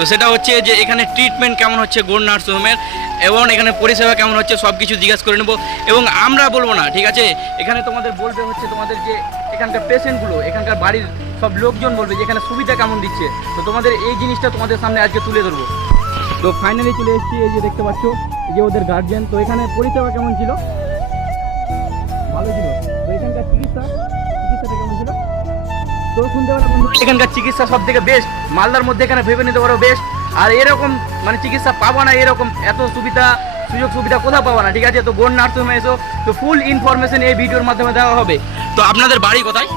তো সেটা হচ্ছে যে এখানে ট্রিটমেন্ট কেমন হচ্ছে গৌড় নার্সিংহোমের এবং এখানে পরিষেবা কেমন হচ্ছে সব কিছু জিজ্ঞাসা করে নেবো। এবং আমরা বলবো না, ঠিক আছে, এখানে তোমাদের বলবে হচ্ছে তোমাদের যে এখানকার পেশেন্টগুলো, এখানকার বাড়ির সব লোকজন বলবে যে এখানে সুবিধা কেমন দিচ্ছে। তো তোমাদের এই জিনিসটা তোমাদের সামনে আজকে তুলে ধরবো। তো ফাইনালি চলে এসেছি, এই যে দেখতে পাচ্ছ এই যে ওদের গার্জিয়ান। তো এখানে পরিষেবা কেমন ছিল? ভালো ছিল। তো এখানকার চিকিৎসাটা কেমন ছিল? তো শুনতে পারো বন্ধু, এখানকার চিকিৎসা সব থেকে বেস্ট, মালদার মধ্যে এখানে ভেবে নিতে পারো বেস্ট। আর এরকম মানে চিকিৎসা পাবো না, এরকম এত সুযোগ সুবিধা কোথাও পাবো না, ঠিক আছে। তো গৌড় নার্সিংহোমে এসো, তো ফুল ইনফরমেশন এই ভিডিওর মাধ্যমে দেওয়া হবে। তো আপনাদের বাড়ি কোথায়?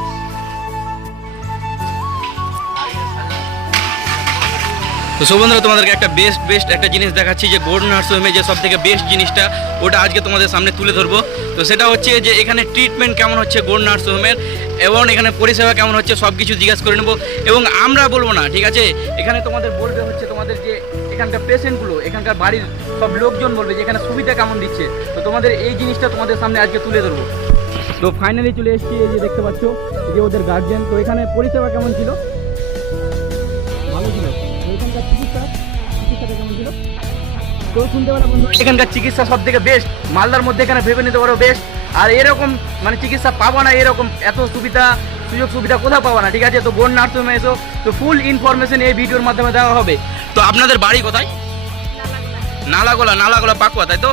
তো সব বন্ধুরা তোমাদেরকে একটা বেস্ট একটা জিনিস দেখাচ্ছি, যে গৌড় নার্সিংহোমে যে সব থেকে বেস্ট জিনিসটা ওটা আজকে তোমাদের সামনে তুলে ধরবো। তো সেটা হচ্ছে যে এখানে ট্রিটমেন্ট কেমন হচ্ছে গৌড় নার্সিংহোমের এবং এখানে পরিষেবা কেমন হচ্ছে সব কিছু জিজ্ঞাসা করে নেবো। এবং আমরা বলবো না, ঠিক আছে, এখানে তোমাদের বলবে হচ্ছে তোমাদের যে এখানকার পেশেন্টগুলো, এখানকার বাড়ির সব লোকজন বলবে যে এখানে সুবিধা কেমন দিচ্ছে। তো তোমাদের এই জিনিসটা তোমাদের সামনে আজকে তুলে ধরবো। তো ফাইনালি চলে এসেছি, এই যে দেখতে পাচ্ছ যে ওদের গার্জিয়ান। তো এখানে পরিষেবা কেমন ছিল? ভালো ছিল। এখানকার চিকিৎসাটা কেমন ছিল? তো শুনতে পারো বন্ধু, এখানকার চিকিৎসা সব থেকে বেস্ট, মালদার মধ্যে এখানে ভেবে নিতে পারো বেস্ট। আর এরকম মানে চিকিৎসা পাবো না, এরকম এত সুযোগ সুবিধা কোথাও পাবো না, ঠিক আছে। তো গৌড় নার্সিংহোমে এসো, তো ফুল ইনফরমেশন এই ভিডিওর মাধ্যমে দেওয়া হবে। তো আপনাদের বাড়ি কোথায়? নালাগোলা পাকুয়া, তাই তো?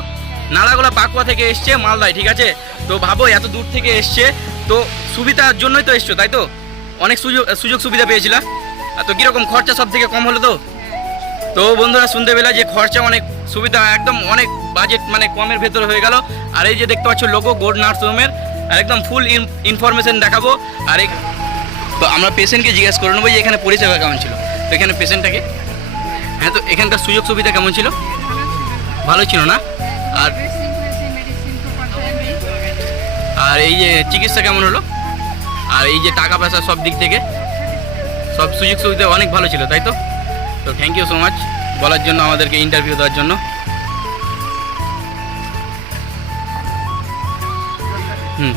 নালাগোলা পাকুয়া থেকে এসছে মালদায়, ঠিক আছে। তো ভাবো এত দূর থেকে এসছে, তো সুবিধার জন্যই তো এসছো, তাই তো? অনেক সুযোগ সুবিধা পেয়েছিলা। তো কীরকম খরচা সব থেকে কম হলো? তো বন্ধুরা শুনতে পেলে যে খরচা অনেক, সুবিধা একদম অনেক, বাজেট মানে কমের ভেতরে হয়ে গেল। আর এই যে দেখতে পাচ্ছ লোগো গৌড় নার্সিংহোমের, আর একদম ফুল ইনফরমেশন দেখাবো। আর তো আমরা পেশেন্টকে জিজ্ঞেস করে নেবো যে এখানে পরিষেবা কেমন ছিল। তো এখানে পেশেন্টটাকে, হ্যাঁ, তো এখানকার সুযোগ সুবিধা কেমন ছিল? ভালো ছিল না? আর আর এই যে চিকিৎসা কেমন হলো? আর এই যে টাকা পয়সা সব দিক থেকে সব সুযোগ সুবিধা অনেক ভালো ছিল, তাই তো? তো থ্যাংক ইউ সো মাচ বলার জন্য, আমাদেরকে ইন্টারভিউ দেওয়ার জন্য। হুম।